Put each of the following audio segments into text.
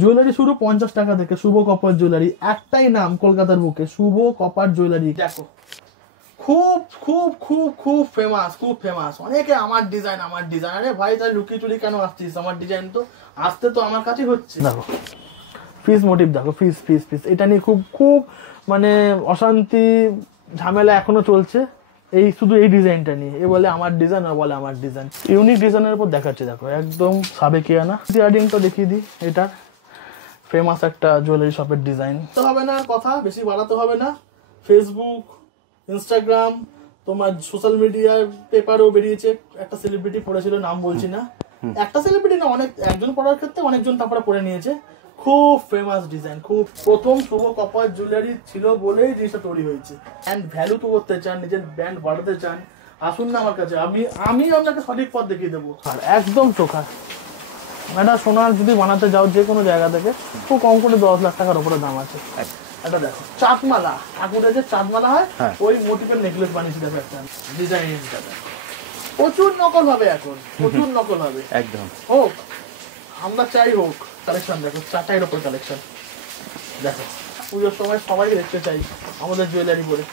Jewellery শুরু 50 টাকা থেকে, শুভ কপার জুয়েলারি। একটাই নাম কলকাতার বুকে, শুভ কপার জুয়েলারি। দেখো খুব খুব খুব খুব ফেমাস, খুব ফেমাস। অনেকে আমার ডিজাইন, আমার ডিজাইন। আরে ভাই তাই লুকিয়ে চুরি কেন আসছিস? আমার ডিজাইন তো আসতে তো আমার কাছেই হচ্ছে। দেখো ফিস মোটিভ, দেখো ফিস ফিস ফিস, এটা নিয়ে খুব খুব মানে অশান্তি ঝামেলা এখনো চলছে এই শুধু এই ডিজাইনটা নিয়ে। এ বলে আমার ডিজাইন, আর বলে আমার ডিজাইন। ইউনিক ডিজাইনের উপর দেখাচ্ছে, দেখো একদম সাবেকিয়ানা। ইয়ারিংটা দেখিয়ে দিই, এটা ফেমাস একটা জুয়েলারি শপের ডিজাইন। তো হবে না কথা বেশি বাড়াতে হবে না। ফেসবুক, ইনস্টাগ্রাম, তোমার সোশ্যাল মিডিয়ার পেপারও বেরিয়েছে। একটা সেলিব্রিটি পড়েছিল, নাম বলছি না। একটা সেলিব্রিটি না, অনেক, একজন পড়ার ক্ষেত্রে অনেকজন তারপরে পড়ে নিয়েছে। খুব ফেমাস ডিজাইন, খুব প্রথম শুভ কপার জুয়েলারি ছিল বলেই জিনিসটা তৈরি হয়েছে। ব্র্যান্ড ভ্যালু তো করতে চান, নিজের ব্র্যান্ড বাড়াতে চান, আসুন না আমার কাছে। আমি আপনাকে সঠিক পথ দেখিয়ে দেবো। আর একদম চোখা এটা সোনার যদি বানাতে যাও যে কোনো জায়গা থেকে, খুব কম করে 10 লাখ টাকার উপরে দাম আছে। এটা দেখো চাঁদমালা, ঠাকুরে যে চাঁদমালা হয় ওই মোটিভের নেকলেস বানিয়েছি। দেখো একটা ডিজাইনটা দেখো, প্রচুর নকল হবে এখন, প্রচুর নকল হবে। একদম হোক, আমরা চাই হোক। কালেকশন দেখো, 4টার উপর কালেকশন। দেখো পুজোর সময় সবাই দেখতে চাই আমাদের জুয়েলারি পরে।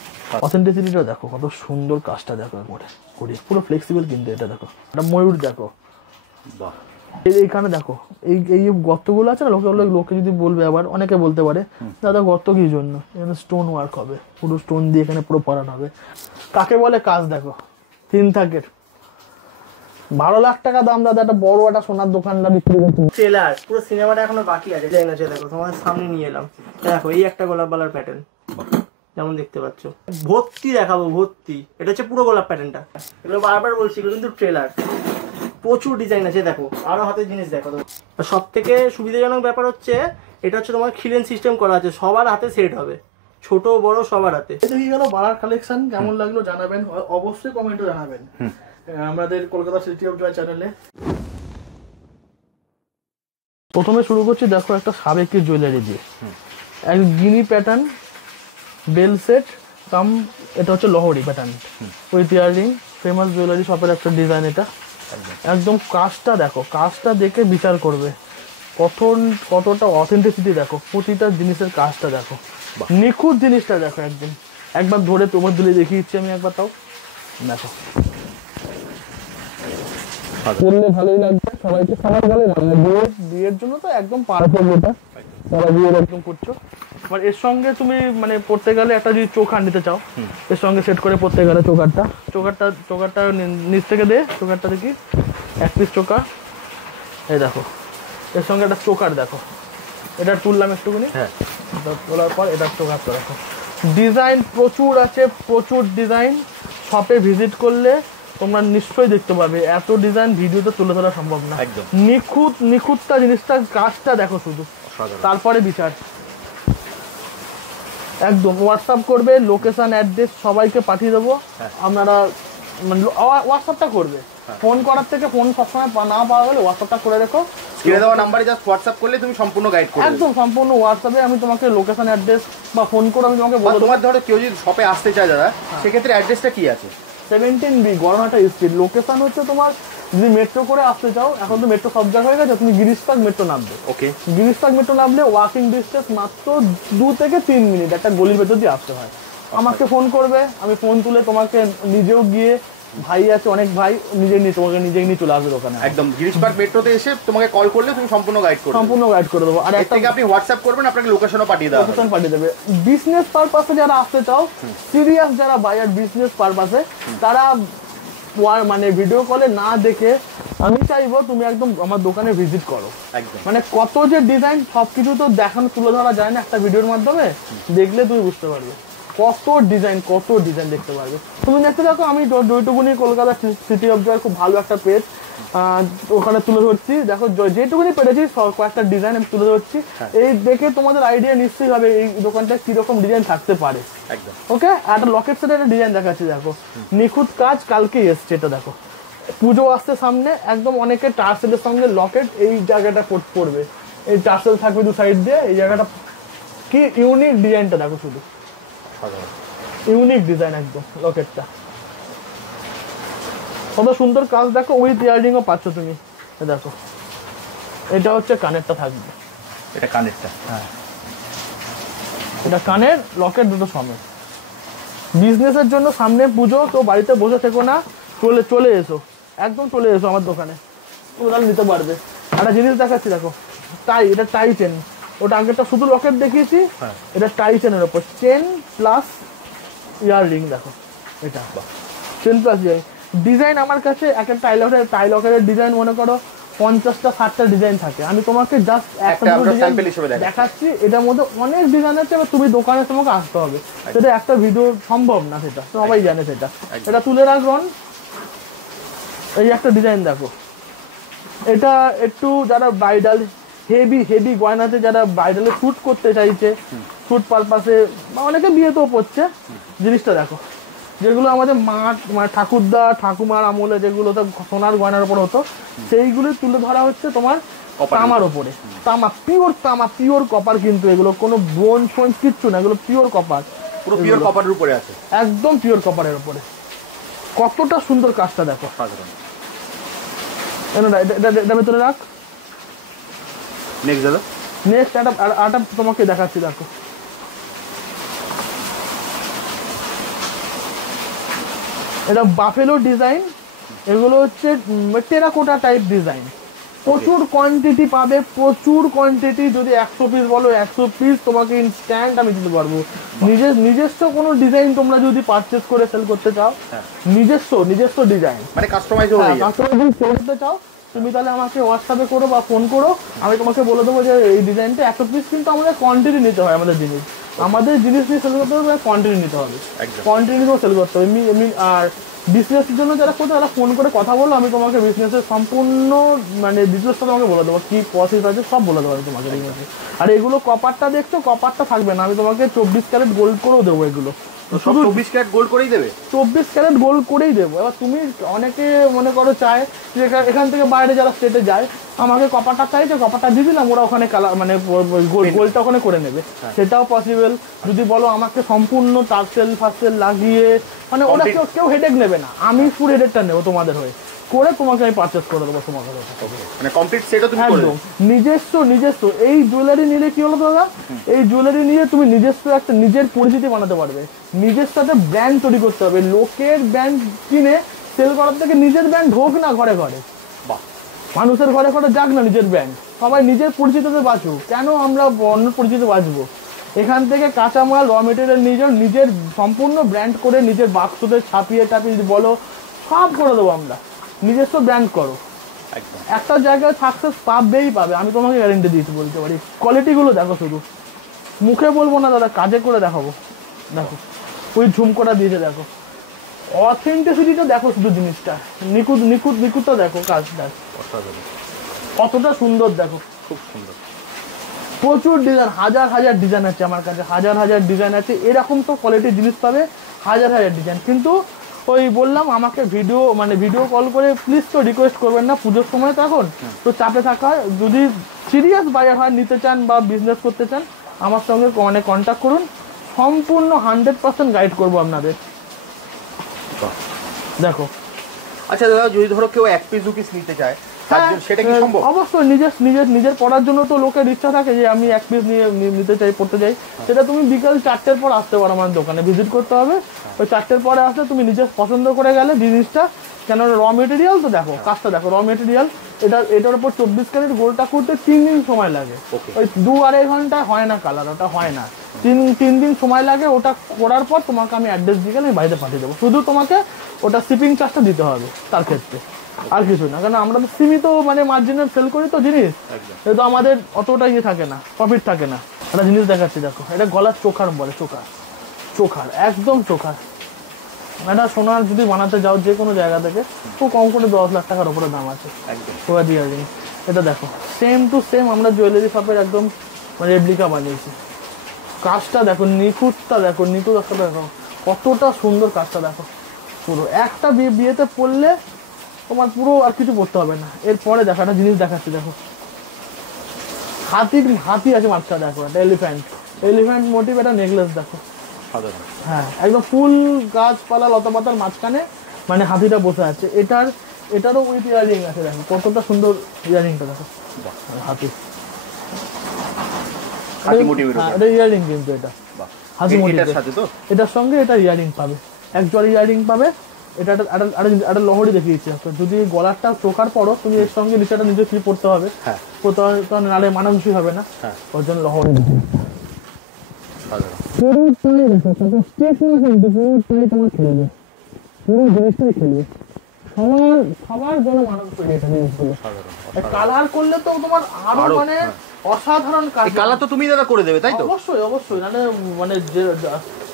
অথেন্টিসিটিটা দেখো, কত সুন্দর কাজটা দেখো, একবারে করি পুরো ফ্লেক্সিবল। কিন্তু এটা দেখো, এটা ময়ূর দেখো, বাহ। এইখানে দেখো এই গর্তগুলো আছে না, লোকে যদি বলবে, আবার অনেকে বলতে পারে দাদা গর্ত কি জন্য, এখানে স্টোন ওয়ার্ক হবে, পুরো স্টোন দিয়ে এখানে পুরো পরান হবে। কাকে বলে কাজ দেখো, 3 থাকের 12 লাখ টাকা দাম। দাদা একটা বড় একটা সোনার দোকানদার বিক্রি করছে। ট্রেলার পুরো সিনেমাটা এখনো বাকি আছে। ডিজাইন আছে দেখো, তোমার সামনে নিয়ে এলাম। দেখো এই একটা গোলাপ বালার প্যাটার্ন, যেমন দেখতে পাচ্ছ ভর্তি দেখাবো, ভর্তি। এটা হচ্ছে পুরো গোলাপ প্যাটার্নটা। এগুলো বারবার বলছি, এগুলো কিন্তু ট্রেলার। প্রচুর ডিজাইন আছে দেখো, আরো হাতের জিনিস দেখো। সব থেকে সুবিধাজনক ব্যাপার হচ্ছে এটা হচ্ছে তোমার খিলেন সিস্টেম করা আছে, সবার হাতে সেট হবে, ছোট বড় সবার হাতে। দেখি গেল বাড়ার কালেকশন, কেমন লাগলো জানাবেন, অবশ্যই কমেন্টে জানাবেন আমাদের কলকাতা সিটি অফ জয় চ্যানেলে। প্রথমে শুরু করছি দেখো একটা সাবেকি জুয়েলারি দিয়ে, এক গিনি প্যাটার্ন বেল সেট কাম। এটা হচ্ছে লহরি pattern with earring, famous jewellery শপের একটা ডিজাইন। এটা একদম কাজটা দেখো, কাজটা দেখে বিচার করবে কতটা অথেন্টিসিটি। দেখো প্রতিটা জিনিসের কাজটা দেখো, নিখুঁত জিনিসটা দেখো। একবার ধরে তোমার দিলে দেখিয়েছি আমি একবার, তাও দেখো করলে ভালোই লাগবে সবাইকে। সবার ভালো লাগবে, বিয়ের জন্য তো একদম পারফেক্ট। এটা তারা বিয়ের একদম করছো। আর এর সঙ্গে তুমি মানে পড়তে গেলে একটা যদি চোকার নিতে চাও, এর সঙ্গে সেট করে পড়তে গেলে চোকারটা নিচ থেকে দে, চোকারটা দেখি 1 পিস চোকার। এই দেখো এর সঙ্গে একটা চোকার দেখো, এটা তুললাম একটুখানি, হ্যাঁ তোলার পর এটা চোকারটা দেখো। ডিজাইন প্রচুর আছে, প্রচুর ডিজাইন। শপে ভিজিট করলে তোমরা নিশ্চয়ই দেখতে পাবে, এত ডিজাইন ভিডিওতে তুলে ধরা সম্ভব না। নিখুঁতটা জিনিসটা, কাজটা দেখো শুধু, তারপরে বিচার। একদম হোয়াটসঅ্যাপ করবে, লোকেশন অ্যাড্রেস সবাইকে পাঠিয়ে দেবো। আপনারা মানে হোয়াটসঅ্যাপটা করবে, ফোন করার থেকে, ফোন সবসময় না পাওয়া গেলে হোয়াটসঅ্যাপটা করে রেখো। স্ক্রিনে দেওয়া নাম্বারে জাস্ট হোয়াটসঅ্যাপ করলে তুমি সম্পূর্ণ গাইড করবে। একদম সম্পূর্ণ হোয়াটসঅ্যাপে আমি তোমাকে লোকেশন অ্যাড্রেস বা ফোন করে আমি তোমাকে বলবো। তোমার ধরো কেউ যদি শপে আসতে চায় দাদা, সেক্ষেত্রে অ্যাড্রেসটা কি আছে? 17B গড়হাটা street. লোকেশন হচ্ছে তোমার, যদি মেট্রো করে আসতে চাও, এখন তো মেট্রো সব জায়গায় হয়ে গেছে, তুমি গিরিশ পার্ক মেট্রো নামবে। ওকে, গিরিশ পার্ক মেট্রো নামলে ওয়াকিং ডিস্টেন্স মাত্র 2 থেকে 3 মিনিট, একটা গলির ভেতর দিয়ে আসতে হয়। আমাকে ফোন করবে, আমি ফোন তুলে তোমাকে নিজেও গিয়ে, ভাই আছে অনেক ভাই, তোমাকে নিজেই নিয়ে চলে আসবে ওখানে। একদম গিরিশ পার্ক মেট্রোতে এসে তোমাকে কল করলে তুমি সম্পূর্ণ গাইড করে দেবো। আর একটা আপনি হোয়াটসঅ্যাপ করবেন, আপনাকে লোকেশনও পাঠিয়ে দেবে। বিজনেস পারপাসে যারা আসতে চাও, সিরিয়াস যারা বায়ার বিজনেস পারপাসে, তারা মানে ভিডিও কলে না দেখে, আমি চাইবো তুমি একদম আমার দোকানে ভিজিট করো। মানে কত যে ডিজাইন, সবকিছু তো দেখানো তুলে ধরা যায় না একটা ভিডিওর মাধ্যমে, দেখলে তুমি বুঝতে পারবে কত ডিজাইন দেখতে পারবে। তুমি দেখতে থাকো, আমি যেটুকুনি কলকাতা সিটি অফ জয় খুব ভালো একটা পেজ, ওখানে তুলে ধরছি। দেখো যেটুকুনি পেরেছি কয়েকটা ডিজাইন আমি তুলে ধরছি, এই দেখে তোমাদের আইডিয়া নিশ্চয়ই হবে এই দোকানটা কিরকম ডিজাইন থাকতে পারে। ওকে, একটা লকেট সেটের একটা ডিজাইন দেখাচ্ছি দেখো, নিখুঁত কাজ, কালকেই এসছে। এটা দেখো পুজো আসছে সামনে, একদম অনেকে টার্সেলের সঙ্গে লকেট এই জায়গাটা পড়বে, এই টার্সেল থাকবে 2 সাইড দিয়ে। এই জায়গাটা কি ইউনিক ডিজাইনটা দেখো, শুধু ইউনিক ডিজাইন একদম। লকেটটা কত সুন্দর কাজ দেখো, উইথ ইয়ারিংও পাচ্ছ তুমি। দেখো এটা হচ্ছে কানেরটা থাকবে, এটা কানেরটা। হ্যাঁ, এটা কানের লকেট দুটো সমেত। বিজনেসের জন্য সামনে পুজো, তো বাড়িতে বসে থেকো না, চলে এসো, একদম চলে এসো আমার দোকানে, তুমি তাহলে নিতে পারবে। একটা জিনিস দেখাচ্ছি দেখো, এটা টাই চেন। ওটা আগেরটা শুধু লকেট দেখিয়েছি, এটা টাই চেনের ওপর চেন প্লাস ইয়ার রিং। দেখো এটা চেন প্লাস ইয়ার ডিজাইন। আমার কাছে একটা টাই লকেটের ডিজাইন মনে করো 50টা 60টা ডিজাইন থাকে। আমি তোমাকে জাস্ট একটা দেখাচ্ছি, এটার মধ্যে অনেক ডিজাইন আছে, এবার তুমি দোকানে তোমাকে আসতে হবে, সেটা একটা ভিডিও সম্ভব না, সেটা সবাই জানে। সেটা এটা তুলে রাখবেন। এই একটা ডিজাইন দেখো, এটা একটু যারা ব্রাইডাল হেভি গয়নাতে যারা ব্রাইডালে শ্যুট করতে চাইছে, শ্যুট পারপাসে, বা অনেকে বিয়েতেও পড়ছে, জিনিসটা দেখো, যেগুলো আমাদের মানে ঠাকুরদা ঠাকুমার আমলে যেগুলো তো সোনার গয়নার উপর হতো, সেইগুলো তুলে ধরা হচ্ছে তোমার তামার ওপরে। পিওর কপার, কিন্তু এগুলো কোনো ব্রোঞ্জ ফোঞ্জ কিচ্ছু না, এগুলো পিওর কপার, পুরো পিওর কপারের উপরে আছে, একদম পিওর কপারের উপরে। কতটা সুন্দর কাজটা দেখো। এটা ভেতরে রাখ। নেক্সট একটা তোমাকে দেখাচ্ছি, দেখো এটা বাফেলো ডিজাইন। এগুলো হচ্ছে টেরাকোটা টাইপ ডিজাইন, প্রচুর কোয়ান্টিটি পাবে, প্রচুর কোয়ান্টিটি। যদি 100 পিস বলো 100 পিস তোমাকে ইনস্ট্যান্ট আমি দিতে পারবো। নিজস্ব কোনো ডিজাইন তোমরা যদি পারচেজ করে সেল করতে চাও, নিজস্ব ডিজাইন মানে কাস্টমাইজ করতে চাও, তুমি তাহলে আমাকে হোয়াটসঅ্যাপে করো বা ফোন করো, আমি তোমাকে বলে দেবো যে এই ডিজাইনটা 100 পিস, কিন্তু আমাদের কোয়ান্টিটি নিতে হয়। আমাদের জিনিস নিয়ে সেল করতে হবে, কোয়ান্টিটি নিতে হবে, কোয়ান্টিটি নিয়েও সেল করতে হবে। আর বিজনেসের জন্য যারা করতে, তারা ফোন করে কথা বলো, আমি তোমাকে বিজনেসের সম্পূর্ণ মানে ডিটেলসটা তোমাকে বলে দেবো, কি প্রসেস আছে সব বলে দেবো তোমাকে। আর এগুলো কপারটা দেখছো, কপারটা থাকবে না, আমি তোমাকে 24 ক্যারেট গোল্ড করেও দেবো। এগুলো শুধু 24 ক্যারেট গোল্ড করেই দেবে, 24 ক্যারেট গোল্ড করেই দেবো। এবার তুমি অনেকে মনে করো চায় যে এখান থেকে বাইরে যারা স্টেটে যায়, আমাকে কপারটা চাইছে, কপারটা দিয়ে দিলাম, ওরা ওখানে কালার মানে গোল্ডটা ওখানে করে নেবে, সেটাও পসিবল। যদি বলো আমাকে সম্পূর্ণ টার্সেল ফার্সেল লাগিয়ে, মানে ওরা কেউ হেডেক নেবে না, আমি পুরো হেডেকটা নেবো তোমাদের হয়ে, করে তোমাকে আমি পারচেস করে দেবো তোমাকে, মানে কমপ্লিট সেটও তুমি করে দেবে। নিজস্ব এই জুয়েলারি নিলে কি হলো দাদা, এই জুয়েলারি নিয়ে তুমি নিজস্ব একটা নিজের পরিচিতি বানাতে পারবে, নিজস্ব একটা ব্র্যান্ড তৈরি করতে হবে। লোকের ব্র্যান্ড কিনে সেল করার থেকে নিজের ব্র্যান্ড হোক না ঘরে ঘরে, মানুষের ঘরে ঘরে যাক না নিজের ব্র্যান্ড, সবাই নিজের পরিচিতিতে বাঁচুক। কেন আমরা অন্য পরিচিতি বাঁচবো? এখান থেকে কাঁচামাল র মেটেরিয়াল নিজের সম্পূর্ণ ব্র্যান্ড করে নিজের বাক্সতে ছাপিয়ে টাপিয়ে বলো, সব করে দেবো আমরা। নিজস্ব ব্র্যান্ড করো, একটা জায়গায় সাকসেস পাবে। আমি তোমাকে গ্যারেন্টি দিতে বলতে পারি। কোয়ালিটিগুলো দেখো, শুধু মুখে বলবো না দাদা, কাজে করে দেখাবো। দেখো ওই ঝুমকোটা দিয়েছে, দেখো অথেন্টিসিটিটা দেখো, শুধু জিনিসটা নিখুঁতটা দেখো, কাজ দেখো কতটা সুন্দর, দেখো খুব সুন্দর। প্রচুর ডিজাইন, হাজার ডিজাইন আছে আমার কাছে, হাজার ডিজাইন আছে। এরকম তো কোয়ালিটির জিনিস পাবে, হাজার ডিজাইন। কিন্তু ওই বললাম, আমাকে ভিডিও কল করে প্লিজ তো রিকোয়েস্ট করবেন না, পুজোর সময় তো এখন তো চাপে থাকা। যদি সিরিয়াস বাজার হয়, নিতে চান বা বিজনেস করতে চান, আমার সঙ্গে মানে কন্ট্যাক্ট করুন, সম্পূর্ণ 100% গাইড করবো আপনাদের। দেখো আচ্ছা দাদা, যদি ধরো কেউ 1 পিস 2 পিস নিতে চায়, সেটা কি সম্ভব? অবশ্যই নিজের পড়ার জন্য তো লোকের ইচ্ছা থাকে যে আমি 1 পিস নিতে চাই, পড়তে চাই। সেটা তুমি বিকাল 4টের পর আসতে পারো, আমার দোকানে ভিজিট করতে হবে। ওই 4টের পরে আসলে তুমি নিজে পছন্দ করে গেলে জিনিসটা, কেন র মেটেরিয়াল তো দেখো, কাজটা দেখো, র মেটেরিয়াল। এটার উপর 24 ক্যারেট গোল্ডটা করতে 3 দিন সময় লাগে। ওই 2-2.5 ঘন্টায় হয় না কালার, ওটা হয় না। 3 দিন সময় লাগে। ওটা করার পর তোমাকে আমি অ্যাড্রেস দিয়ে গেলে আমি বাড়িতে পাঠিয়ে দেবো। শুধু তোমাকে ওটা শিপিং চার্জটা দিতে হবে তার ক্ষেত্রে, আর কিছু না। কারণ আমরা তো সীমিত মানে মার্জিনে সেল করি তো জিনিস, তো আমাদের অতটা ইয়ে থাকে না, প্রফিট থাকে না। একটা জিনিস দেখাচ্ছি, দেখো এটা গলার চোখার বলে, চোখার একদম চোখার। এটা সোনার যদি বানাতে যাও যে কোনো জায়গা থেকে, খুব কম করে 10 লাখ টাকার উপরে দাম আছে সোয়া দিয়ে জিনিস। এটা দেখো সেম টু সেম আমরা জুয়েলারি শপের একদম মানে রেপ্লিকা বানিয়েছি। কাজটা দেখো, নিখুঁতটা দেখো, দেখো কতটা সুন্দর কাজটা দেখো। পুরো একটা বিয়েতে পড়লে তোমার পুরো আর কিছু করতে হবে না। এরপরে দেখো একটা জিনিস দেখাচ্ছি, দেখো হাতি আছে মাছটা, দেখো একটা এলিফ্যান্ট মোটিভ একটা নেকলেস দেখো। হ্যাঁ, একদম ফুল গাছপালা লতাপাতার মাঝখানে মানে হাতিটা বসে আছে। এটারও উইথ ইয়ারিং আছে, দেখো কতটা সুন্দর ইয়ারিংটা দেখো, হাতি হাতি মোটিভের উপর। এটা ইয়ারিং কিন্তু এটা বাহ, হাতি মোটিভের এটার সাথে তো এটার সঙ্গে এটা ইয়ারিং পাবে, এক জোড়া ইয়ারিং পাবে। এটা একটা লহরি দেখিয়েছি, যদি গলারটা টোকার পরো তুমি এর সঙ্গে নিচেটা নিজে কি পড়তে হবে, হ্যাঁ পড়তে হবে, কারণ নাহলে মানানসই হবে না, হ্যাঁ ওর জন্য লহরি দিতে সাধারণ। পুরো তোমার খেলবে, পুরো জিনিসটাই খেলবে, সবার জন্য মানানসই এটা জিনিসগুলো। সাধারণ কালার করলে তো তোমার আরো আরো, মানে হ্যাঁ। অসাধারণ কাজ। এই কালার তো তুমি দাদা করে দেবে তাই তো? অবশ্যই অবশ্যই, মানে মানে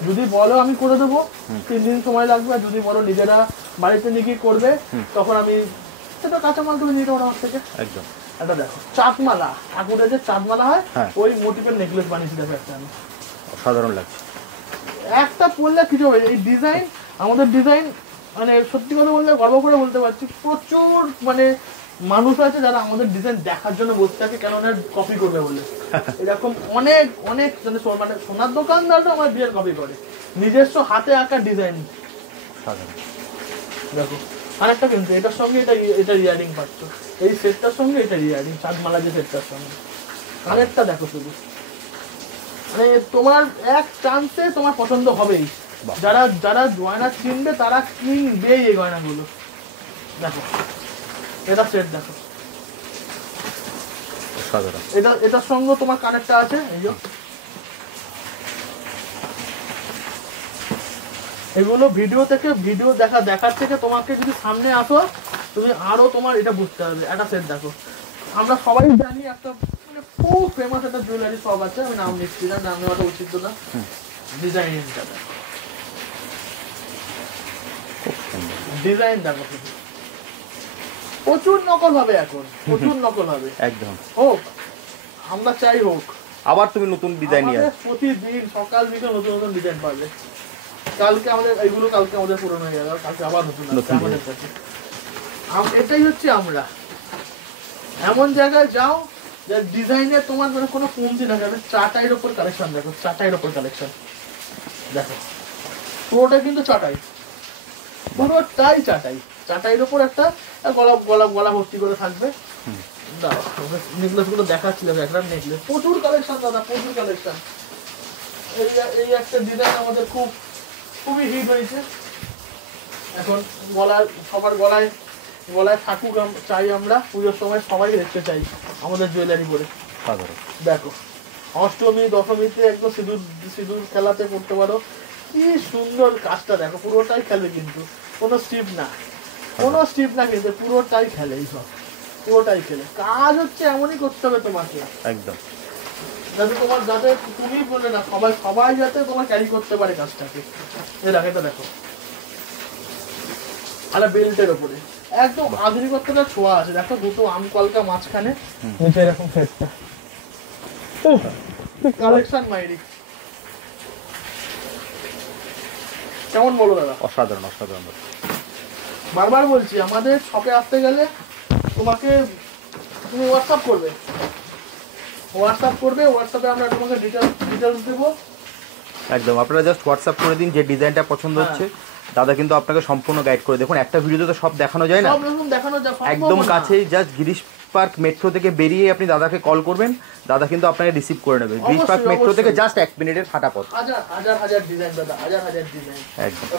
যদি বলো আমি করে দেবো 3 দিন সময় লাগবে, আর যদি বলো নিজেরা বাড়িতে নিয়ে গিয়ে করবে তখন আমি সেটা কাঁচামাল তুমি নিতে পারো আমার থেকে। একদম। এটা দেখো চাঁদমালা, ঠাকুরের যে চাঁদমালা হয় হ্যাঁ। ওই মোটিভের নেকলেস বানিয়েছি দেখো একটা আমি, সাধারণ লাগছে। একটা পরলে কিছু হবে। এই ডিজাইন, আমাদের ডিজাইন মানে সত্যি কথা বলতে গর্ব করে বলতে পারছি, প্রচুর মানে মানুষ আছে যারা আমাদের ডিজাইন দেখার জন্য বসে থাকে, কেন কপি করবে বলে। এরকম অনেক অনেক মানে সোনার দোকানদাররা আমার বিয়ের কপি করে, নিজস্ব হাতে আঁকা ডিজাইন। সাধারণ। দেখো আরেকটা কিন্তু এটার সঙ্গে এটা ইয়ারিং পাচ্ছ, এই সেটটার সঙ্গে এটা ইয়ারিং, চাঁদমালা যে সেটটার সঙ্গে। আরেকটা দেখো শুধু, মানে তোমার এক চান্সে তোমার পছন্দ হবেই, যারা যারা গয়না কিনবে তারা কিনবেই এই গয়নাগুলো। দেখো এটা সেট দেখো, সাধারণ। এটার সঙ্গে তোমার কানেক্টটা আছে, এই যে এগুলো ভিডিও দেখার থেকে তোমাকে যদি সামনে আসো তুমি আরো তোমার এটা বুঝতে পারবে। একটা সেট দেখো, আমরা সবাই জানি একটা মানে খুব ফেমাস একটা জুয়েলারি শপ আছে, আমি নাম নিচ্ছি না, নাম নেওয়াটা উচিত না। ডিজাইনটা দেখো, ডিজাইন দেখো, প্রচুর নকল হবে এখন, প্রচুর নকল হবে একদম। হোক, আমরা চাই হোক। আবার তুমি নতুন ডিজাইন নিয়ে আমাদের প্রতিদিন সকাল বিকেল নতুন নতুন ডিজাইন পাবে। কালকে আমাদের এইগুলো কালকে আমাদের পুরনো হয়ে যাবে, কালকে আবার নতুন আসবে আমাদের কাছে। এটাই হচ্ছে আমরা এমন জায়গায় যাও যে ডিজাইনে তোমার মানে কোনো কমতি না, চাটাইয়ের উপর কালেকশন দেখো, চাটাইয়ের উপর কালেকশন দেখো, পুরোটা কিন্তু চাটাই, পুরোটাই চাটাই, চাটাইয়ের উপর একটা গলা ভর্তি করে থাকবে। নেকলেস গুলো দেখাচ্ছিলাম, একটা নেকলেস, প্রচুর কালেকশন দাদা, প্রচুর কালেকশন। এই একটা ডিজাইন আমাদের খুবই হিট হয়েছে এখন, সবার গলায় থাকুক চাই আমরা, পুজোর সময় সবাই দেখতে চাই আমাদের জুয়েলারি পরে। দেখো অষ্টমী দশমীতে একদম সিঁদুর খেলাতে করতে পারো, কি সুন্দর কাজটা দেখো, পুরোটাই খেলে কিন্তু, কোনো স্ট্রিপ না কিন্তু পুরোটাই খেলে, এই সব পুরোটাই খেলে। কাজ হচ্ছে এমনই করতে হবে তোমাকে একদম, যাতে তুমি বলে না সবাই যাতে তোমার ক্যারি করতে পারে কাজটাকে। এটা দেখো আরে বেল্টের ওপরে একদম আধুনিকতাটা ছোঁয়া আছে, দেখো দুটো আম কলকা মাঝখানে, নিচে এরকম সেটটা, কালেকশন মাইরি কেমন বলো দাদা? অসাধারণ। বারবার বলছি, আমাদের শপে আসতে গেলে তুমি হোয়াটসঅ্যাপ করবে, হোয়াটসঅ্যাপে আমরা তোমাকে ডিটেলস দেবো। একদম, আপনারা জাস্ট হোয়াটসঅ্যাপ করে দিন যে ডিজাইনটা পছন্দ হচ্ছে, দাদা কিন্তু আপনাকে সম্পূর্ণ গাইড করে। দেখুন একটা ভিডিওতে তো সব দেখানো যায় না, একদম কাছেই জাস্ট গিরিশ পার্ক মেট্রো থেকে বেরিয়ে আপনি দাদাকে কল করবেন, দাদা কিন্তু আপনাকে রিসিভ করে নেবে। গিরিশ পার্ক মেট্রো থেকে জাস্ট 1 মিনিটের হাঁটা পথ। হাজার ডিজাইন দাদা, হাজার ডিজাইন,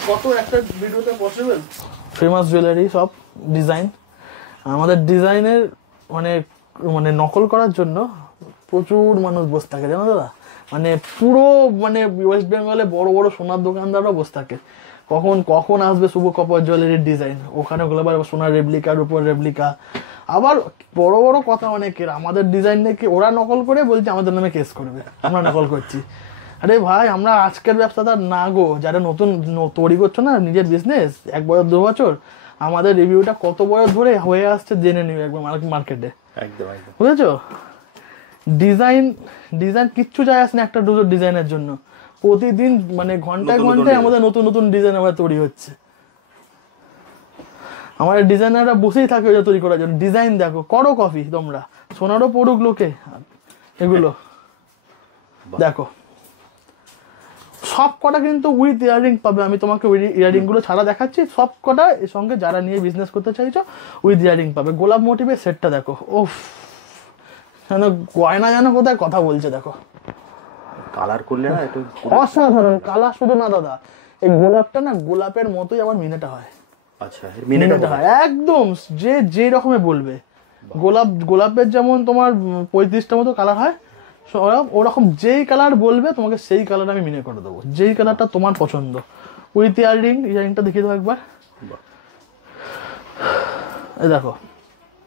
কত একটা ভিডিওতে পসিবল। ফেমাস জুয়েলারি সব ডিজাইন, আমাদের ডিজাইনের মানে নকল করার জন্য প্রচুর মানুষ বসে থাকে জানো দাদা, মানে পুরো মানে ওয়েস্ট বেঙ্গলে বড় বড় সোনার দোকানদাররা বসে থাকে, কখন আসবে শুভ কপার জুয়েলারির ডিজাইন, ওখানে ওগুলো আবার সোনার রেপ্লিকার উপর রেপ্লিকা, আবার বড় বড় কথা অনেকের, আমাদের ডিজাইন নাকি ওরা নকল করে বলছে আমাদের নামে কেস করবে, আমরা নকল করছি। আরে ভাই আমরা আজকের ব্যবসাদার না গো, যারা নতুন তৈরি করছো না নিজের বিজনেস, 1 বছর 2 বছর, আমাদের রিভিউটা কত বছর ধরে হয়ে আসছে জেনে নিও একবার মার্কেটে, একদম বুঝেছো? ডিজাইন কিচ্ছু যায় আসে না একটা দুটো ডিজাইনের জন্য, প্রতিদিন মানে ঘন্টায় আমাদের নতুন নতুন ডিজাইন আবার তৈরি হচ্ছে, আমাদের ডিজাইনাররা বসেই থাকে ওটা তৈরি করার জন্য। ডিজাইন দেখো, করো কপি তোমরা, সোনারও পড়ুক লোকে, এগুলো দেখো সব কটা কিন্তু উইথ ইয়ারিং পাবে, আমি তোমাকে ইয়ারিং গুলো ছাড়া দেখাচ্ছি, সব কটা এর সঙ্গে যারা নিয়ে বিজনেস করতে চাইছো উইথ ইয়ারিং পাবে। গোলাপ মোটিভের সেটটা দেখো, ওফ, গয়না যেন কোথায় কথা বলছে দেখো। কালার করলে না একটু অসাধারণ কালার। শুধু না দাদা, এই গোলাপটা না গোলাপের মতোই আবার মিনেটা হয়। আচ্ছা, মিনেটা হয় একদম যে রকমের বলবে। গোলাপের যেমন তোমার 35টা মতো কালার হয়, ওরকম যেই কালার বলবে তোমাকে সেই কালার আমি মিনে করে দেবো, যেই কালারটা তোমার পছন্দ। উইথ ইয়াররিংটা দেখিয়ে দেবো একবার। এই দেখো,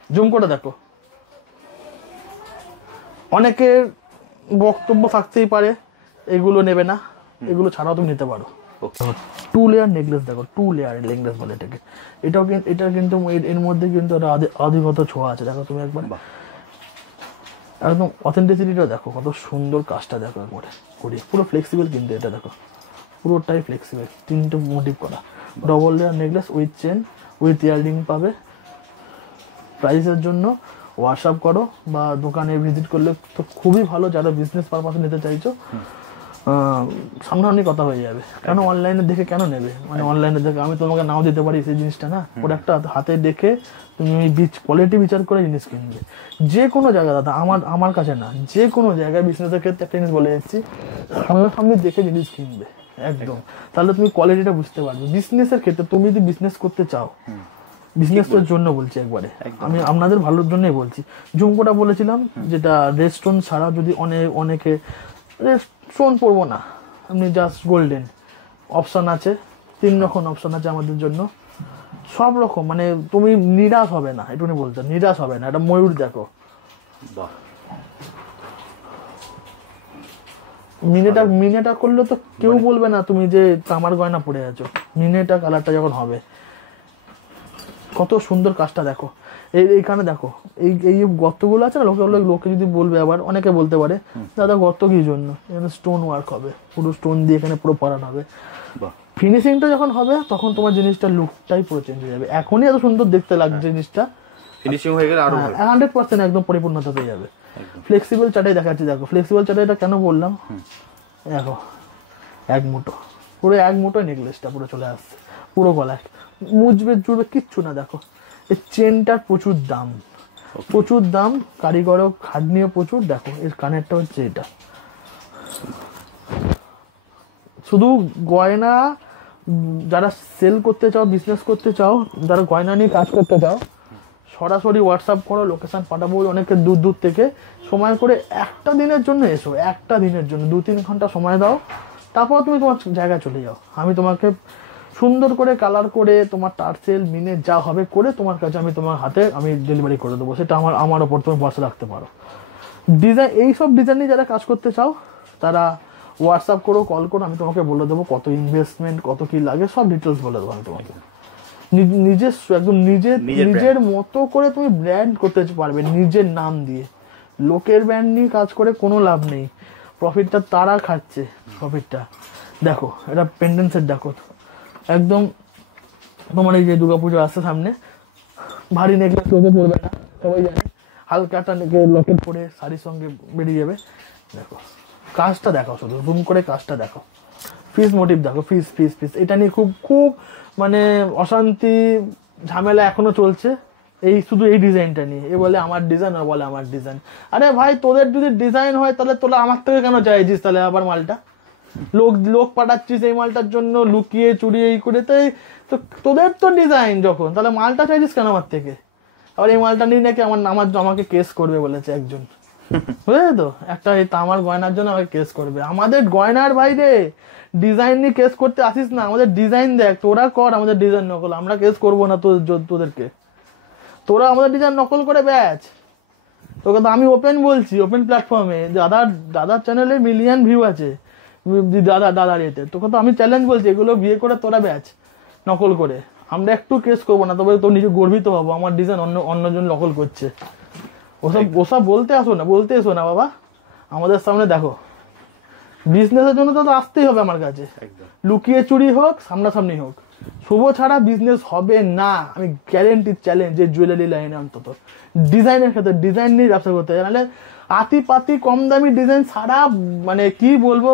জুম করে দেখো। অনেকের বক্তব্য থাকতেই পারে এগুলো নেবে না, এগুলো ছাড়াও তুমি নিতে পারো। 2 লেয়ার নেকলেস দেখো, 2 লেয়ার নেকলেস বলে এটাকে। এটা কিন্তু এর মধ্যে কিন্তু আধিগত ছোঁয়া আছে। দেখো তুমি একবার, একদম অথেন্টিসিটিটা দেখো, কত সুন্দর কাজটা দেখো একবারে করি। পুরো ফ্লেক্সিবল কিন্তু এটা দেখো, পুরোটাই ফ্লেক্সিবল। 3টে মোটিভ করা, double layer necklace with chain with earring পাবে। প্রাইসের জন্য হোয়াটসঅ্যাপ করো বা দোকানে ভিজিট করলে তো খুবই ভালো। যারা বিজনেস পারপাসে নিতে চাইছো, সামনাসামনি কথা হয়ে যাবে। কেন অনলাইনে দেখে কেন নেবে? মানে অনলাইনে দেখে আমি তোমাকে নাও দিতে পারি সেই জিনিসটা না, প্রোডাক্টটা হাতে দেখে তুমি কোয়ালিটি বিচার করে জিনিস কিনবে। যে কোনো জায়গায় দাদা, আমার কাছে না, যে কোনো জায়গায় বিজনেসের ক্ষেত্রে একটা জিনিস বলে যাচ্ছি, সামনাসামনি দেখে জিনিস কিনবে একদম। তাহলে তুমি কোয়ালিটিটা বুঝতে পারবে। বিজনেসের ক্ষেত্রে তুমি যদি বিজনেস করতে চাও, বিজনেসের জন্য বলছি একবারে, আমি আপনাদের ভালোর জন্যই বলছি। ঝুমকোটা বলেছিলাম, যেটা রেড স্টোন ছাড়া যদি অনেকে রেড স্টোন পরবো না, আপনি জাস্ট গোল্ডেন অপশান আছে। 3 রকম অপশান আছে আমাদের জন্য, সব রকম। মানে তুমি নিরাশ হবে না, এটুকুনি বলতে, নিরাশ হবে না। এটা ময়ূর দেখো, মিনেটা করলে তো কেউ বলবে না তুমি যে তামার গয়না পরে আছো। মিনেটা কালারটা যখন হবে, কত সুন্দর কাজটা দেখো। এইখানে দেখো, এই গর্তগুলো আছে না, লোকে যদি বলবে, আবার অনেকে বলতে পারে দাদা গর্ত কি জন্য, এখানে স্টোন ওয়ার্ক হবে, পুরো স্টোন দিয়ে এখানে পুরো পরানো হবে। ফিনিশিংটা যখন হবে তখন তোমার জিনিসটা লুকটাই পুরো চেঞ্জ হয়ে যাবে। এখনই এত সুন্দর দেখতে লাগছে জিনিসটা, ফিনিশিং হয়ে গেলে আরো 100% একদম পরিপূর্ণতা পেয়ে যাবে। ফ্লেক্সিবল চাটাই দেখাচ্ছি দেখো। ফ্লেক্সিবল চাটাই এটা কেন বললাম, দেখো এক মুঠো, পুরো এক মুঠো নেকলেসটা পুরো চলে আসছে, পুরো গলায় মুজবে জুড়বে কিচ্ছু না। দেখো এই চেনটার প্রচুর দাম, কারিগরও খাটনিও প্রচুর। দেখো এর কানেরটা হচ্ছে এটা। শুধু গয়না যারা সেল করতে চাও, বিজনেস করতে চাও, যারা গয়না নিয়ে কাজ করতে চাও, সরাসরি হোয়াটসঅ্যাপ করো, লোকেশন পাঠাবো। অনেকে দূর থেকে সময় করে একটা দিনের জন্য এসো, একটা দিনের জন্য 2-3 ঘন্টা সময় দাও, তারপর তুমি তোমার জায়গায় চলে যাও। আমি তোমাকে সুন্দর করে কালার করে তোমার টার্সেল মিনে যা হবে করে তোমার কাছে আমি তোমার হাতে আমি ডেলিভারি করে দেবো। সেটা আমার ওপর তুমি ভরসা রাখতে পারো। ডিজাইন, এইসব ডিজাইন নিয়ে যারা কাজ করতে চাও তারা হোয়াটসঅ্যাপ করো, কল করো, আমি তোমাকে বলে দেবো কত ইনভেস্টমেন্ট, কত কি লাগে, সব ডিটেলস বলে দেবো আমি তোমাকে। নিজস্ব একদম নিজের মতো করে তুমি ব্র্যান্ড করতে পারবে, নিজের নাম দিয়ে। লোকের ব্র্যান্ড নিয়ে কাজ করে কোনো লাভ নেই, প্রফিটটা তারা খাচ্ছে প্রফিটটা। দেখো এটা পেন্ডেন্ট সেট দেখো, একদম তোমার এই যে দুর্গাপুজো আসছে সামনে, ভারী নেকলেস লোকে পরবে না, সবাই জানে। হালকা একটা লকেট পরে শাড়ির সঙ্গে বেরিয়ে যাবে। দেখো কাজটা দেখো, শুধু জুম করে কাজটা দেখো। ফিস মোটিভ দেখো, ফিস। এটা নিয়ে খুব মানে অশান্তি ঝামেলা এখনো চলছে, শুধু এই ডিজাইনটা নিয়ে। এ বলে আমার ডিজাইন, আর বলে আমার ডিজাইন। আরে ভাই, তোদের যদি ডিজাইন হয় তাহলে তোরা আমার থেকে কেন চাইছিস তাহলে আবার মালটা? লোক পাঠাচ্ছিস এই মালটার জন্য, লুকিয়ে চুরিয়ে এই করে। তো তোদের তো ডিজাইন যখন, তাহলে মালটা চাইছিস কেন আমার থেকে? আবার এই মালটা নিয়ে নাকি আমাকে কেস করবে বলেছে একজন, বুঝলে তো? একটা তামার গয়নার জন্য আমাকে কেস করবে। আমাদের গয়নার বাইরে ডিজাইন নিয়ে কেস করতে আসিস না, আমাদের ডিজাইন দেখ, তোরা কর আমাদের ডিজাইন নকল, আমরা কেস করবো না তোদেরকে। তোরা আমাদের ডিজাইন নকল করে ব্যাচ। তোকে তো আমি ওপেন বলছি, ওপেন প্ল্যাটফর্মে দাদার চ্যানেলে মিলিয়ন ভিউ আছে, দাদার এতে। তোকে তো আমি চ্যালেঞ্জ বলছি, এগুলো বিয়ে করে তোরা ব্যাচ নকল করে। আমরা একটু কেস করবো না, তবে তোর নিজে গর্বিত হবো আমার ডিজাইন অন্যজন নকল করছে। ওসব বলতে এসো না বাবা, আমাদের সামনে দেখো। বিজনেসের জন্য তো আসতেই হবে আমার কাছে, লুকিয়ে চুরি হোক সামনাসামনি হোক। শুভ ছাড়া বিজনেস হবে না, আমি গ্যারেন্টি চ্যালেঞ্জ। যে জুয়েলারি লাইনে অন্তত ডিজাইনের ক্ষেত্রে ডিজাইন নিয়ে ব্যবসা করতে হয়, নাহলে আতিপাতি কম দামি ডিজাইন সারা, মানে কি বলবো,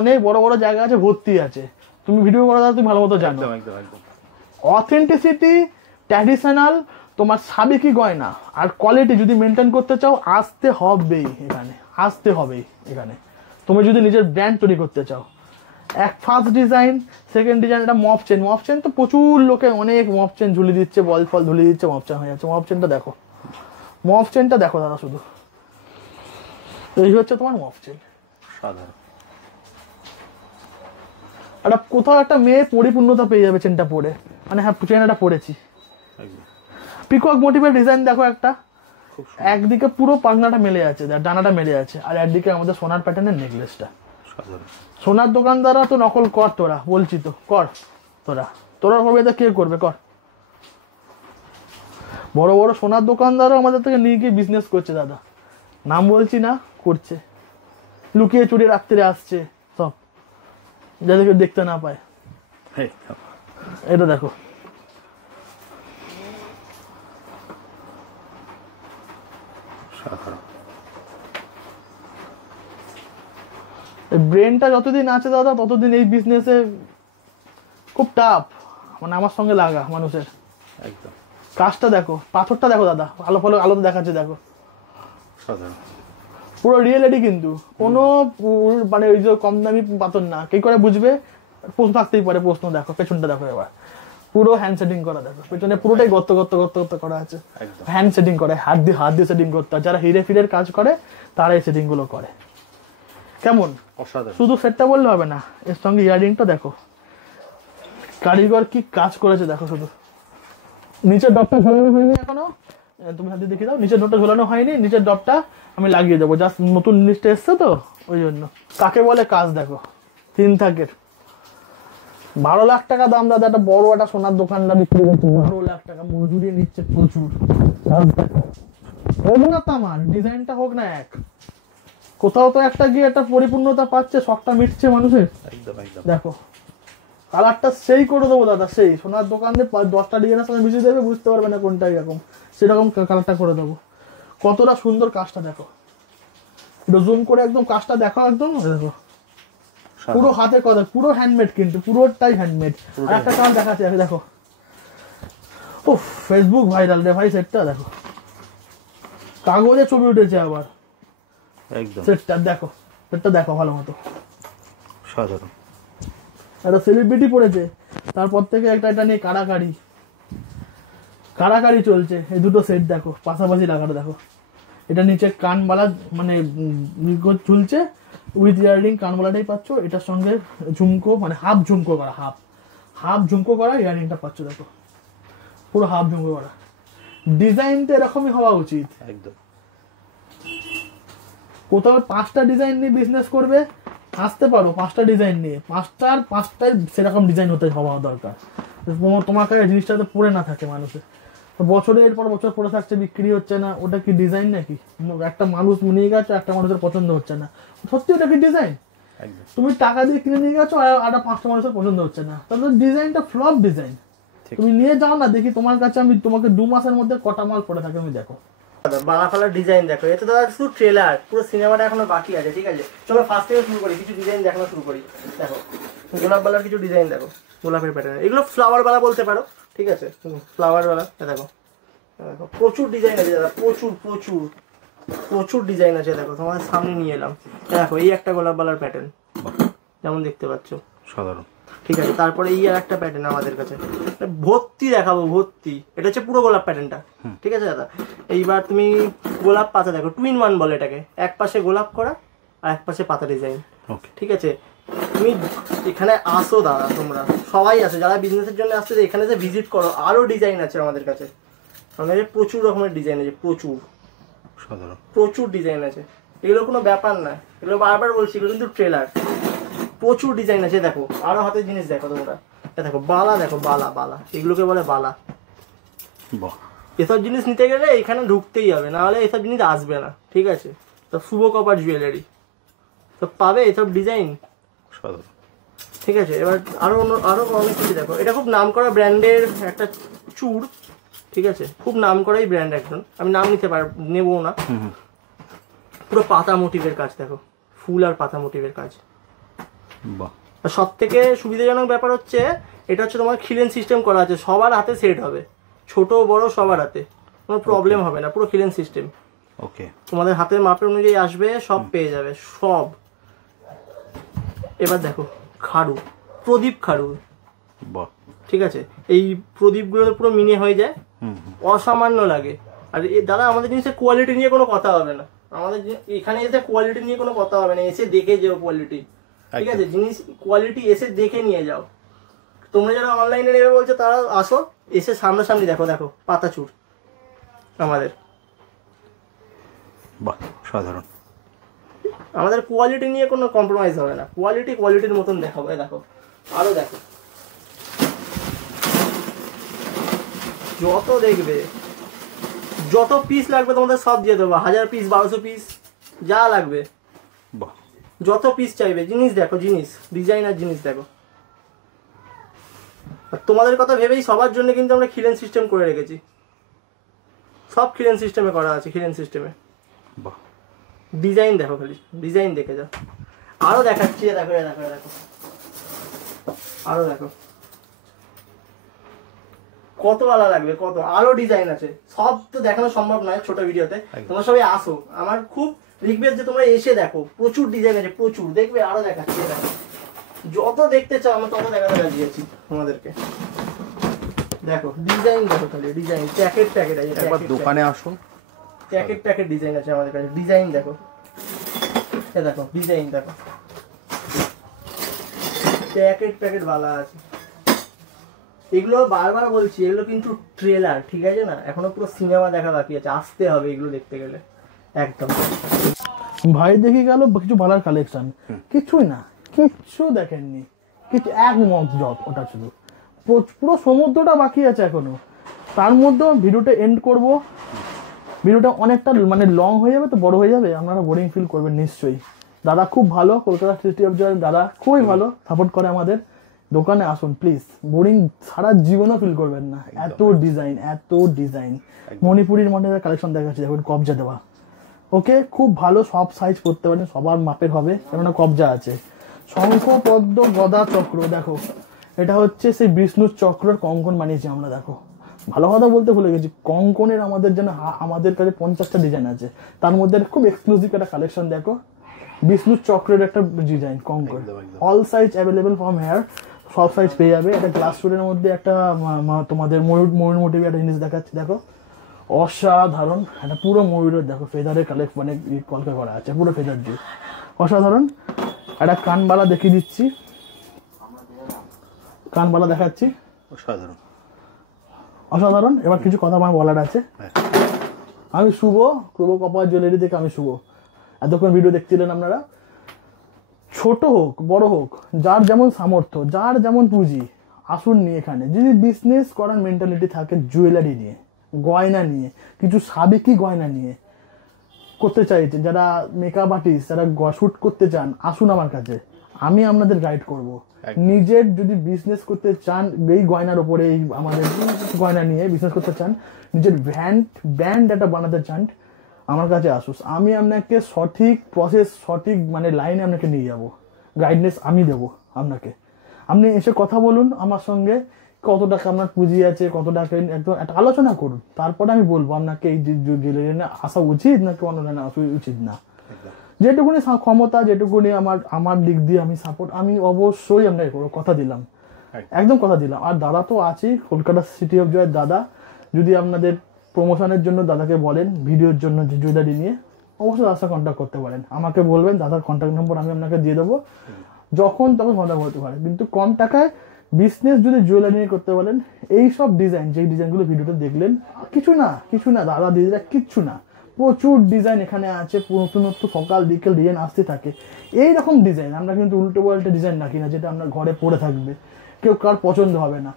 অনেক বড় বড় জায়গা আছে, ভর্তি আছে। তুমি ভিডিও করা তুমি ভালো মতো জানো। অথেন্টিসিটি, ট্র্যাডিশনাল, তোমার সাবেকি গয়না আর কোয়ালিটি যদি মেনটেন করতে চাও, আসতে হবেই এখানে। তুমি যদি নিজের ব্র্যান্ড তৈরি করতে চাও, এক ফার্স্ট ডিজাইন, সেকেন্ড ডিজাইন, এটা মফ চেন তো প্রচুর লোকে অনেক মফ চেন ঝুলিয়ে দিচ্ছে, বল ফল ঝুলিয়ে দিচ্ছে, মফ চেন হয়ে যাচ্ছে। মফ চেনটা দেখো দাদা, শুধু এই হচ্ছে তোমার মফ চেন। সাধারণ একটা কোথাও একটা মেয়ে পরিপূর্ণতা পেয়ে যাবে চেনটা পরে, মানে হ্যাঁ চেনটা পরেছি। পিকক মোটিভের ডিজাইন দেখো একটা, একদিকে পুরো পাগনাটা মেলে আছে, ডানাটা মেলে আছে, আর একদিকে আমাদের সোনার প্যাটার্নের নেকলেসটা। সোনার দোকানদাররা তো নকল কর, তোরা বলছি তো কর, তোরা করবে তো কে করবে, কর। বড় বড় সোনার দোকানদারও আমাদের থেকে নিয়ে গিয়ে বিজনেস করছে দাদা, নাম বলছি না, করছে। লুকিয়ে চুরি রাত্রে আসছে সব, যাতে কেউ দেখতে না পায়। এটা দেখো, ব্রেনটা যতদিন আছে দাদা ততদিন এই বিজনেসে খুব টাফ, মানে আমার সঙ্গে লাগা মানুষের। একদম কাজটা দেখো, পাথরটা দেখো দাদা, আলোতে দেখাচ্ছে দেখো, পুরো রিয়েলিটি কিন্তু কোনো মানে ওই যে কম দামি পাথর না। কি করে বুঝবে, প্রশ্ন থাকতেই পারে, প্রশ্ন দেখো, পেছনটা দেখো, এবার পুরো হ্যান্ড সেটিং করা দেখো, পেছনে পুরোটাই গর্ত করা আছে, হ্যান্ড সেটিং করে, হাত দিয়ে সেটিং করতে হয়। যারা হিরে ফিরের কাজ করে তারা এই সেটিং গুলো করে। কেমন শুধু সেটটা বললে হবে না, এর সঙ্গে ইয়ারিংটা দেখো, কারিগর কি কাজ করেছে দেখো। শুধু নিচের ডবটা ঝোলানো হয়নি এখনো, তুমি হাতে দেখে দাও, নিচের ডবটা ঝোলানো হয়নি, নিচের ডবটা আমি লাগিয়ে দেবো, জাস্ট নতুন জিনিসটা এসছে তো ওই জন্য। কাকে বলে কাজ দেখো, 3 থাকের 12 লাখ টাকা দাম দাদা, একটা বড় একটা সোনার দোকানদার বিক্রি করছে 12 লাখ টাকা, মজুরি নিচ্ছে প্রচুর। হোক না তামার ডিজাইনটা হোক না এক, কোথাও তো একটা গিয়ে একটা পরিপূর্ণতা পাচ্ছে, শখটা মিটছে মানুষের। দেখো কালারটা সেই করে দেবো দাদা, সেই সোনার দোকানে 10টা ডিজাইনের সঙ্গে মিশিয়ে দেবে, বুঝতে পারবে না কোনটা এরকম, সেরকম কালারটা করে দেবো। কতটা সুন্দর কাজটা দেখো, জুম করে একদম কাজটা দেখো, একদম দেখো পুরো হাতের কথা, পুরো হ্যান্ডমেড, কিন্তু পুরোটাই হ্যান্ডমেড। আর একটা কালার দেখাচ্ছে দেখো, ও ফেসবুক ভাইরাল রে ভাই, সেটটা দেখো, কাগজে ছবি উঠেছে আবার একদম। সেটটা দেখো ভালো মতো, সাধারণ একটা সেলিব্রিটি পড়েছে, তারপর থেকে এটা নিয়ে কাড়াকাড়ি চলছে। এই দুটো সেট দেখো পাশাপাশি লাগানো, দেখো এটা নিচে কানবালা মানে ঝুলছে, উইথ ইয়াররিং কানবালাটাই পাচ্ছ, এটার সঙ্গে ঝুমকো, মানে হাফ ঝুমকো করা ইয়াররিংটা পাচ্ছ। দেখো পুরো হাফ ঝুমকো করা, ডিজাইনটা এরকমই হওয়া উচিত একদম। কোথাও 5টা ডিজাইন নিয়ে বিজনেস করবে, আসতে পারো 5টা ডিজাইন নিয়ে, পাঁচটায় সেরকম ডিজাইন হওয়া দরকার। তোমার কাছে জিনিসটা তো পড়ে না থাকে মানুষের, বছরের পর বছর পড়ে থাকছে, বিক্রি হচ্ছে না, ওটা কি ডিজাইন নাকি? একটা মানুষ নিয়ে গেছো, একটা মানুষের পছন্দ হচ্ছে না, সত্যি ওটা কি ডিজাইন? তুমি টাকা দিয়ে কিনে নিয়ে গেছো আর 5টা মানুষের পছন্দ হচ্ছে না, তাহলে ডিজাইনটা ফ্লপ ডিজাইন। তুমি নিয়ে যাও না, দেখি তোমার কাছে আমি তোমাকে 2 মাসের মধ্যে কটা মাল পড়ে থাকে আমি দেখো। বালাফালার ডিজাইন দেখো, এটা তো শুধু ট্রেলার, পুরো সিনেমাটা এখনো বাকি আছে। ঠিক আছে, চলো ফার্স্ট থেকে শুরু করি, কিছু ডিজাইন দেখানো শুরু করি। দেখো গোলাপ বালার কিছু ডিজাইন দেখো, গোলাপের প্যাটার্ন, এগুলো ফ্লাওয়ার বালা বলতে পারো। ঠিক আছে, ফ্লাওয়ার বালা দেখো, প্রচুর ডিজাইন আছে দাদা, প্রচুর ডিজাইন আছে। দেখো তোমাদের সামনে নিয়ে এলাম, দেখো এই একটা গোলাপ বালার প্যাটার্ন যেমন দেখতে পাচ্ছ, সাধারণ। ঠিক আছে, তারপরে এই আর একটা প্যাটার্ন আমাদের কাছে ভর্তি দেখাবো, ভর্তি। এটা হচ্ছে পুরো গোলাপ প্যাটার্নটা। ঠিক আছে দাদা, এইবার তুমি গোলাপ পাতা দেখো, 2 in 1 বলে এটাকে, এক পাশে গোলাপ করা আর এক পাশে পাতা ডিজাইন। ঠিক আছে, তুমি এখানে আসো দাদা, তোমরা সবাই আসো যারা বিজনেসের জন্য আসছে, এখানে যে ভিজিট করো, আরো ডিজাইন আছে আমাদের কাছে। আমাদের প্রচুর রকমের ডিজাইন আছে, প্রচুর ডিজাইন আছে। এগুলো কোনো ব্যাপার না, এগুলো বারবার বলছি, এগুলো কিন্তু ট্রেলার। প্রচুর ডিজাইন আছে, দেখো আরো হাতের জিনিস দেখো তোমরা, দেখো বালা, দেখো বালা, এগুলোকে বলে বালা। এসব জিনিস নিতে গেলে এখানে ঢুকতেই হবে, না হলে এসব জিনিস আসবে না। ঠিক আছে, তো শুভ কপার জুয়েলারি তো পাবে এসব ডিজাইন। ঠিক আছে, এবার আরো অনেক কিছু দেখো, এটা খুব নাম করা ব্র্যান্ডের একটা চূড়। ঠিক আছে, খুব নাম করাই ব্র্যান্ড, একজন আমি নাম নেবো না। পুরো পাতা মোটিভের কাজ দেখো, ফুল আর পাতা মোটিভের কাজ। আর সব থেকে সুবিধাজনক ব্যাপার হচ্ছে, এটা হচ্ছে তোমার খিলেন সিস্টেম করা আছে, সবার হাতে সেট হবে, ছোট বড় সবার হাতে, কোনো প্রবলেম হবে না, পুরো খিলেন সিস্টেম। ওকে, তোমাদের হাতের মাপের অনুযায়ী আসবে, সব পেয়ে যাবে, সব এবার দেখো খাড়ু, প্রদীপ খাড়ু, বাহ, ঠিক আছে, এই প্রদীপগুলো পুরো মিনে হয়ে যায়, অসামান্য লাগে। আর দাদা আমাদের জিনিসের কোয়ালিটি নিয়ে কোনো কথা হবে না, আমাদের এখানে এসে কোয়ালিটি নিয়ে কোনো কথা হবে না, এসে দেখে যাও কোয়ালিটি, ঠিক আছে, জিনিস কোয়ালিটি এসে দেখে নিয়ে যাও। তোমরা যারা অনলাইনে নেবে বলছো তারা আসো, এসে সামনাসামনি দেখো, দেখো পাতাচুর আমাদের, বাহ সাধারণ। আমাদের কোয়ালিটি নিয়ে কোনো কম্প্রোমাইজ হবে না, কোয়ালিটি কোয়ালিটির মতন দেখাবো। দেখো আরো দেখো, যত দেখবে যত পিস লাগবে তোমাদের সব দিয়ে দেবো, 1000 পিস 1200 পিস যা লাগবে, বাহ, যত পিস চাইবে। জিনিস দেখো, জিনিস ডিজাইনার জিনিস দেখো। আর তোমাদের কথা ভেবেই সবার জন্য কিন্তু আমরা খিলেন সিস্টেম করে রেখেছি, সব খিলেন সিস্টেমে করা আছে, খিলেন সিস্টেমে। বাহ, ডিজাইন দেখো, খালি ডিজাইন দেখে যাও। আরো দেখাচ্ছি, দেখো দেখো দেখো, আরো দেখো কত আলা লাগবে, কত আরো ডিজাইন আছে, সব তো দেখানো সম্ভব নয় ছোট ভিডিওতে। তোমরা সবাই আসো, আমার খুব রিকোয়েস্ট যে তোমরা এসে দেখো, প্রচুর ডিজাইন আছে, প্রচুর দেখবে। আরো দেখাচ্ছি, দেখো যত দেখতে চাও আমরা তত দেখাতে দিয়েছি তোমাদেরকে। দেখো ডিজাইন দেখো, খালি ডিজাইন, প্যাকেট প্যাকেট আছে, একবার দোকানে আসুন, প্যাকেট প্যাকেট ডিজাইন আছে আমাদের কাছে। ডিজাইন দেখো, এ দেখো ডিজাইন দেখো, প্যাকেট প্যাকেট বালা আছে। এগুলো বারবার বলছি, এগুলো কিন্তু ট্রেলার, ঠিক আছে না, এখনো পুরো সিনেমা দেখা বাকি আছে, আসতে হবে এগুলো দেখতে গেলে একদম। ভাই দেখে গেল কিছু ভালার কালেকশন, কিছুই না, কিচ্ছু দেখেননি, কিছু এক মগ জব, ওটা শুধু পুরো সমুদ্রটা বাকি আছে এখনো। তার মধ্যে ভিডিওটা এন্ড করব, ভিডিওটা অনেকটা মানে লং হয়ে যাবে, তো বড় হয়ে যাবে, আপনারা বোরিং ফিল করবেন নিশ্চয়ই। দাদা খুব ভালো, কলকাতা সিটি অফ জয় দাদা খুবই ভালো সাপোর্ট করে আমাদের। দোকানে আসুন প্লিজ, বোরিং সারা জীবনও ফিল করবেন না, এত ডিজাইন, এত ডিজাইন। মণিপুরীর মধ্যে কালেকশন দেখাচ্ছি, দেখুন কবজা দেওয়া, ওকে খুব ভালো, সব সাইজ করতে পারেন, সবার মাপের হবে, কেননা কবজা আছে। শঙ্খ পদ্ম গদা চক্র, দেখো এটা হচ্ছে সেই বিষ্ণুর চক্রের কঙ্কন বানিয়েছি আমরা। দেখো ভালো কথা বলতে ভুলে গেছি, কঙ্কনের আমাদের যেন আমাদের কাছে 50টা ডিজাইন আছে, তার মধ্যে খুব এক্সক্লুসিভ একটা কালেকশন। দেখো বিষ্ণুর চক্রের একটা ডিজাইন কঙ্কন, all size available from here, সব সাইজ পেয়ে যাবে। এটা গ্লাস স্টোরের মধ্যে একটা তোমাদের ময়ূর মোটিভ একটা জিনিস দেখাচ্ছি, দেখো অসাধারণ, একটা পুরো ময়ূরের দেখো ফেদারের কালেক্ট মানে কলকা করা আছে, পুরো ফেদার দিয়ে অসাধারণ। একটা কানবালা দেখিয়ে দিচ্ছি, কানবালা দেখাচ্ছি, অসাধারণ অসাধারণ। এবার কিছু কথা আমার বলার আছে। আমি শুভ, শুভ কপার জুয়েলারি থেকে আমি শুভ। এতক্ষণ ভিডিও দেখছিলেন আপনারা, ছোট হোক বড় হোক, যার যেমন সামর্থ্য, যার যেমন পুঁজি, আসুন নিয়ে এখানে। যদি বিজনেস করার মেন্টালিটি থাকে, জুয়েলারি নিয়ে, গয়না নিয়ে, কিছু সাবেকি গয়না নিয়ে করতে চাইছে, যারা মেকআপ আর্টিস্ট, যারা শ্যুট করতে চান, আসুন আমার কাছে, আমি আপনাদের গাইড করব। নিজের যদি বিজনেস করতে চান, এই গয়নার উপরে, এই আমাদের গয়না নিয়ে বিজনেস করতে চান, নিজের ব্র্যান্ড একটা বানাতে চান, আমার কাছে আসুস, আমি আপনাকে সঠিক প্রসেস, সঠিক মানে লাইনে আপনাকে নিয়ে যাব, গাইডনেস আমি দেবো আপনাকে। আপনি এসে কথা বলুন আমার সঙ্গে, কত টাকা আপনার পুঁজি আছে, কত টাকা, একদম একটা আলোচনা করুন, তারপরে আমি বলবো আপনাকে এই জুয়েলারি নিয়ে আসা উচিত নাকি অন্য লাইনে আসা উচিত না। যেটুকুনি ক্ষমতা, যেটুকুনি আমার দিক দিয়ে আমি সাপোর্ট, আমি অবশ্যই আপনাকে করবো, কথা দিলাম, একদম কথা দিলাম। আর দাদা তো আছেই, কলকাতা সিটি অফ জয়ের দাদা, যদি আপনাদের প্রমোশনের জন্য দাদাকে বলেন, ভিডিওর জন্য যে জুয়েলারি নিয়ে, অবশ্যই দাদার সাথে কন্ট্যাক্ট করতে পারেন, আমাকে বলবেন, দাদার কন্ট্যাক্ট নম্বর আমি আপনাকে দিয়ে দেবো, যখন তখন কন্ট্যাক্ট করতে পারেন। কিন্তু কম টাকায় বিজনেস যদি জুয়েলারি নিয়ে করতে বলেন, এইসব ডিজাইন, যেই ডিজাইনগুলো ভিডিওতে দেখলেন, কিছু না দাদা দিদিরা, কিচ্ছু না, প্রচুর ডিজাইন এখানে আছে, নতুন নতুন সকাল বিকেল ডিজাইন আসতে থাকে। এইরকম ডিজাইন আমরা কিন্তু উল্টো পাল্টে ডিজাইন রাখি না, যেটা আপনার ঘরে পড়ে থাকবে, কেউ কার পছন্দ হবে না।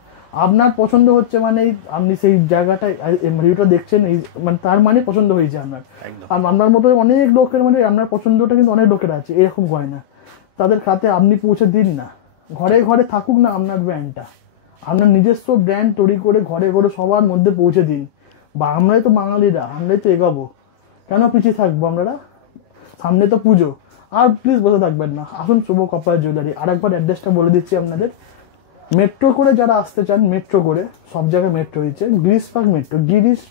আপনার পছন্দ হচ্ছে মানে আপনি সেই জায়গাটায় ভিডিওটা দেখছেন, এই মানে তার মানে পছন্দ হয়েছে আপনার। আর আপনার মতো অনেক লোকের মানে আপনার পছন্দটা কিন্তু অনেক লোকের আছে, এরকম হয় না, তাদের খাতে আপনি পৌঁছে দিন না, ঘরে ঘরে থাকুক না আপনার ব্র্যান্ডটা, আপনার নিজস্ব ব্র্যান্ড তৈরি করে ঘরে ঘরে সবার মধ্যে পৌঁছে দিন। বা আমরাই তো বাঙালিরা, আমরাই তো এগাবো, কেন পিছিয়ে থাকবো আমরা? সামনে তো পুজো। আর প্লিজ বসে থাকবেন না, আসুন শুভ কপার জুয়েলারি। আর একবার অ্যাড্রেসটা বলে দিচ্ছি আপনাদের, মেট্রো করে যারা আসতে চান, মেট্রো করে, সব জায়গায় মেট্রো হয়েছে, গিরিশ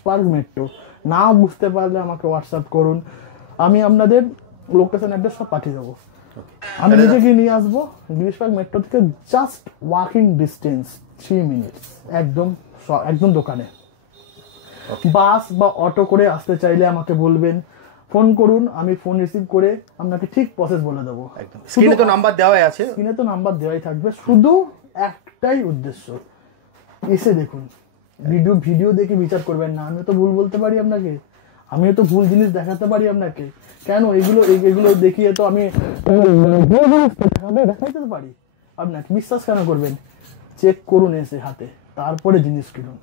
পার্ক মেট্রো। না বুঝতে পারলে আমাকে হোয়াটসঅ্যাপ করুন, আমি আপনাদের লোকেশন অ্যাড্রেস সব পাঠিয়ে দেবো। আমি নিজে গিয়ে নিয়ে আসবো গিরিশ পার্ক মেট্রো থেকে জাস্ট ওয়াকিং ডিস্টেন্স 3 মিনিটস একদম দোকানে। বাস বা অটো করে আসতে চাইলে আমাকে বলবেন, ফোন করুন, আমি ফোন রিসিভ করে আপনাকে ঠিক প্রসেস বলে দেবো। একদম স্ক্রিনে তো নাম্বার দেওয়াই আছে, স্ক্রিনে তো নাম্বার দেওয়াই থাকবে, শুধু একটাই উদ্দেশ্য, এসে দেখুন। ভিডিও দেখে বিচার করবেন না। আমিও তো ভুল বলতে পারি আপনাকে, আমিও তো ভুল জিনিস দেখাতে পারি আপনাকে। কেন এগুলো দেখিয়ে তো আমি দেখাইতে পারি আপনাকে, বিশ্বাস কেন করবেন? চেক করুন এসে হাতে, তারপরে জিনিস কিনুন।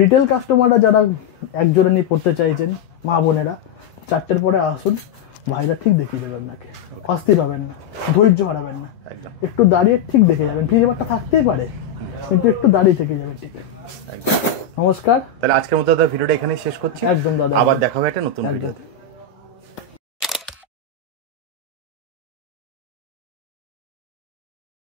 রিটেল কাস্টমাররা যারা একজোড়া নিয়ে পড়তে চাইছেন, মা বোনেরা 4টের পরে আসুন, ভাইরা ঠিক দেখিয়ে দেবে আপনাকে, অস্থির হবেন না, ধৈর্য হারাবেন না, একটু দাঁড়িয়ে ঠিক দেখে যাবেন। ভিড়ভাড়টা থাকতেই পারে, কিন্তু একটু দাঁড়িয়ে থেকে যাবে ঠিক। নমস্কার, তাহলে আজকের মতো দাদা ভিডিওটা এখানেই শেষ করছি। একদম দাদা, আবার দেখা হবে একটা নতুন ভিডিওতে।